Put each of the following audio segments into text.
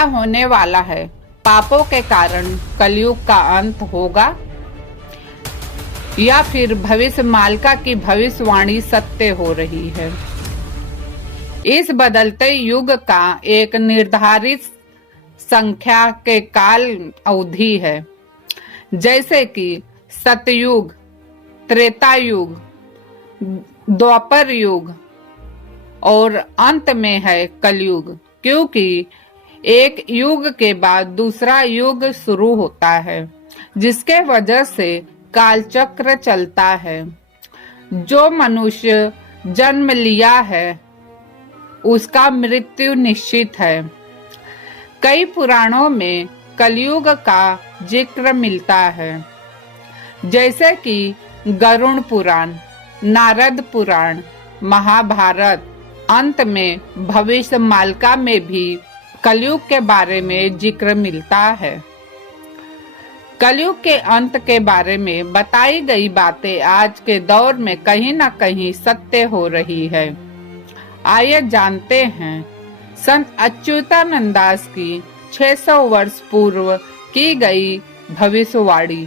क्या होने वाला है? पापों के कारण कलयुग का अंत होगा या फिर भविष्य मालिका की भविष्यवाणी सत्य हो रही है? इस बदलते युग का एक निर्धारित संख्या के काल अवधि है, जैसे कि सतयुग, त्रेता युग, द्वापर युग और अंत में है कलयुग। क्योंकि एक युग के बाद दूसरा युग शुरू होता है, जिसके वजह से कालचक्र चलता है। जो मनुष्य जन्म लिया है उसका मृत्यु निश्चित है। कई पुराणों में कलयुग का जिक्र मिलता है, जैसे कि गरुड़ पुराण, नारद पुराण, महाभारत। अंत में भविष्य मालिका में भी कलयुग के बारे में जिक्र मिलता है। कलयुग के अंत के बारे में बताई गई बातें आज के दौर में कहीं न कहीं सत्य हो रही है। आइए जानते हैं संत अच्युतानंद दास की 600 वर्ष पूर्व की गई भविष्यवाणी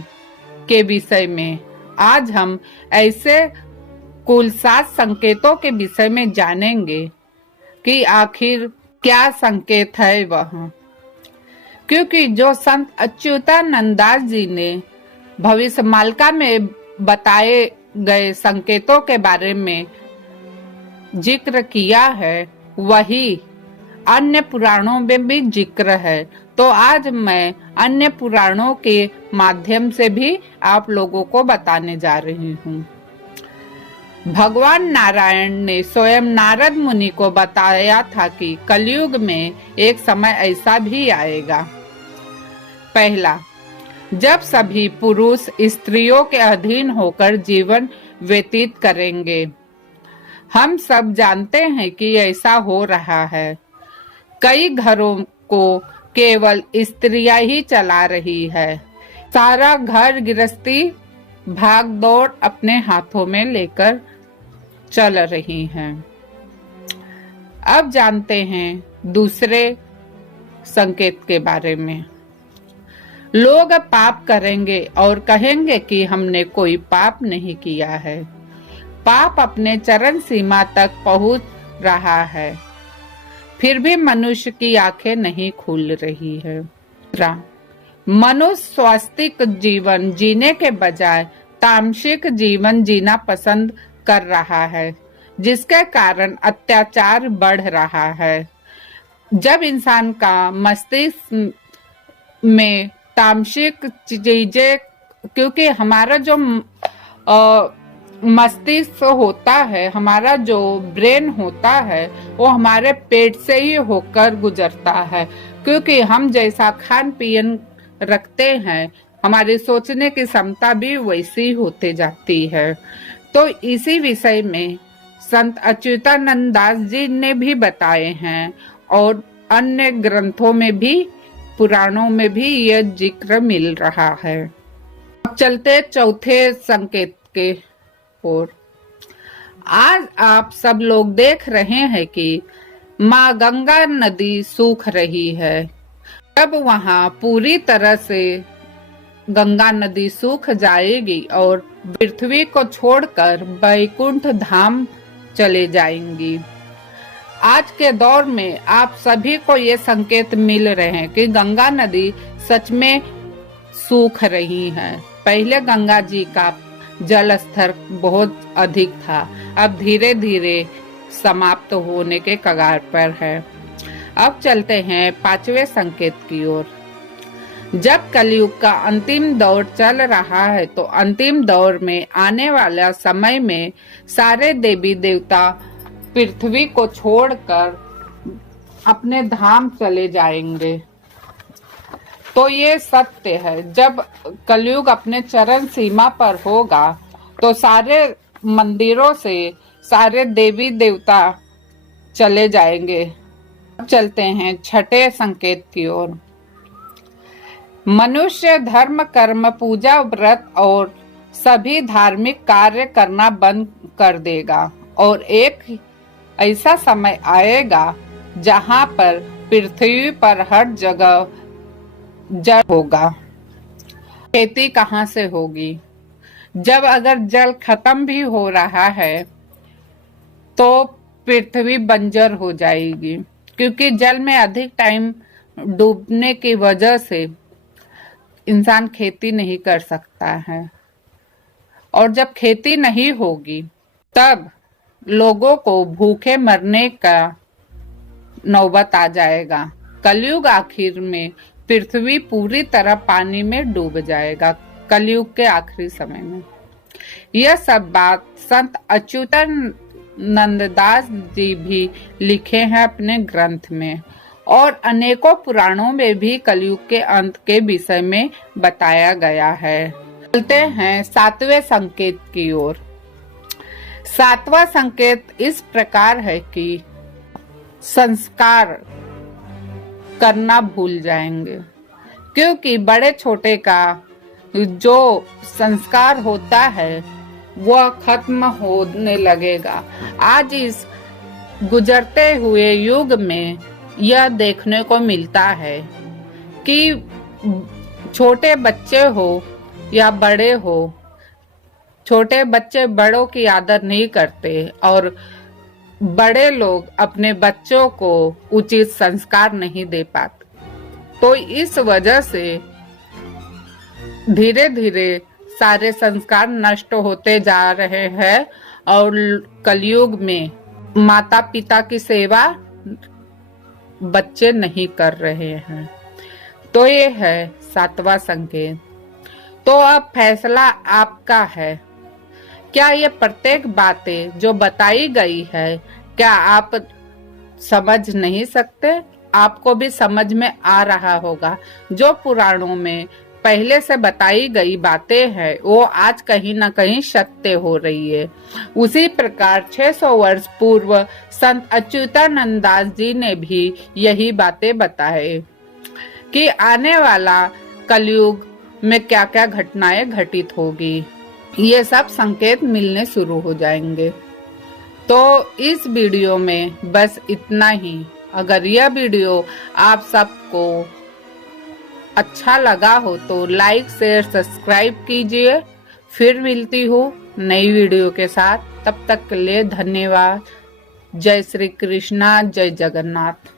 के विषय में। आज हम ऐसे कुल 7 संकेतों के विषय में जानेंगे कि आखिर क्या संकेत है वह। क्योंकि जो संत अच्युतानंद दास जी ने भविष्य मालिका में बताए गए संकेतों के बारे में जिक्र किया है, वही अन्य पुराणों में भी जिक्र है। तो आज मैं अन्य पुराणों के माध्यम से भी आप लोगों को बताने जा रही हूँ। भगवान नारायण ने स्वयं नारद मुनि को बताया था कि कलयुग में एक समय ऐसा भी आएगा। पहला, जब सभी पुरुष स्त्रियों के अधीन होकर जीवन व्यतीत करेंगे। हम सब जानते हैं कि ऐसा हो रहा है। कई घरों को केवल स्त्रियां ही चला रही है। सारा घर गृहस्थी भाग दौड़ अपने हाथों में लेकर चल रही हैं। अब जानते हैं दूसरे संकेत के बारे में। लोग पाप करेंगे और कहेंगे कि हमने कोई पाप नहीं किया है। पाप अपने चरम सीमा तक पहुंच रहा है, फिर भी मनुष्य की आंखें नहीं खुल रही है। मनुष्य स्वास्तिक जीवन जीने के बजाय तामसिक जीवन जीना पसंद कर रहा है, जिसके कारण अत्याचार बढ़ रहा है। जब इंसान का मस्तिष्क में तामसिक चीजें, क्योंकि हमारा जो मस्तिष्क होता है, हमारा जो ब्रेन होता है, वो हमारे पेट से ही होकर गुजरता है। क्योंकि हम जैसा खान पीन रखते हैं, हमारी सोचने की क्षमता भी वैसी होते जाती है। तो इसी विषय में संत अच्युतानंद दास जी ने भी बताए हैं और अन्य ग्रंथों में भी, पुराणों में भी यह जिक्र मिल रहा है। अब चलते चौथे संकेत के ओर। आज आप सब लोग देख रहे हैं कि माँ गंगा नदी सूख रही है। जब वहां पूरी तरह से गंगा नदी सूख जाएगी और पृथ्वी को छोड़कर वैकुंठ धाम चले जाएंगी। आज के दौर में आप सभी को ये संकेत मिल रहे हैं कि गंगा नदी सच में सूख रही है। पहले गंगा जी का जल स्तर बहुत अधिक था, अब धीरे धीरे समाप्त होने के कगार पर है। अब चलते हैं 5वें संकेत की ओर। जब कलयुग का अंतिम दौर चल रहा है, तो अंतिम दौर में आने वाला समय में सारे देवी देवता पृथ्वी को छोड़कर अपने धाम चले जाएंगे। तो ये सत्य है। जब कलयुग अपने चरम सीमा पर होगा, तो सारे मंदिरों से सारे देवी देवता चले जाएंगे। चलते हैं 6ठे संकेत की ओर। मनुष्य धर्म, कर्म, पूजा, व्रत और सभी धार्मिक कार्य करना बंद कर देगा और एक ऐसा समय आएगा जहां पर पृथ्वी पर हर जगह जल होगा। खेती कहाँ से होगी? जब अगर जल खत्म भी हो रहा है तो पृथ्वी बंजर हो जाएगी, क्योंकि जल में अधिक टाइम डूबने की वजह से इंसान खेती नहीं कर सकता है। और जब खेती नहीं होगी तब लोगों को भूखे मरने का नौबत आ जाएगा। कलयुग आखिर में पृथ्वी पूरी तरह पानी में डूब जाएगा, कलयुग के आखिरी समय में। यह सब बात संत अच्युतानंद जी भी लिखे हैं अपने ग्रंथ में, और अनेकों पुराणों में भी कलयुग के अंत के विषय में बताया गया है। चलते हैं सातवें संकेत की ओर। सातवां संकेत इस प्रकार है कि संस्कार करना भूल जाएंगे, क्योंकि बड़े छोटे का जो संस्कार होता है वह खत्म होने लगेगा। आज इस गुजरते हुए युग में यह देखने को मिलता है कि छोटे बच्चे हो या बड़े हो, छोटे बच्चे बड़ों की आदर नहीं करते और बड़े लोग अपने बच्चों को उचित संस्कार नहीं दे पाते। तो इस वजह से धीरे धीरे सारे संस्कार नष्ट होते जा रहे हैं और कलयुग में माता पिता की सेवा बच्चे नहीं कर रहे हैं। तो ये है सातवां संकेत। तो अब फैसला आपका है। क्या ये प्रत्येक बातें जो बताई गई है क्या आप समझ नहीं सकते? आपको भी समझ में आ रहा होगा। जो पुराणों में पहले से बताई गई बातें हैं वो आज कहीं ना कहीं सत्य हो रही है। उसी प्रकार 600 वर्ष पूर्व संत अच्युतानंद दास जी ने भी यही बातें बताए कि आने वाला कलयुग में क्या क्या घटनाएं घटित होगी। ये सब संकेत मिलने शुरू हो जाएंगे। तो इस वीडियो में बस इतना ही। अगर यह वीडियो आप सबको अच्छा लगा हो तो लाइक शेयर सब्सक्राइब कीजिए। फिर मिलती हूँ नई वीडियो के साथ। तब तक के लिए धन्यवाद। जय श्री कृष्णा, जय जगन्नाथ।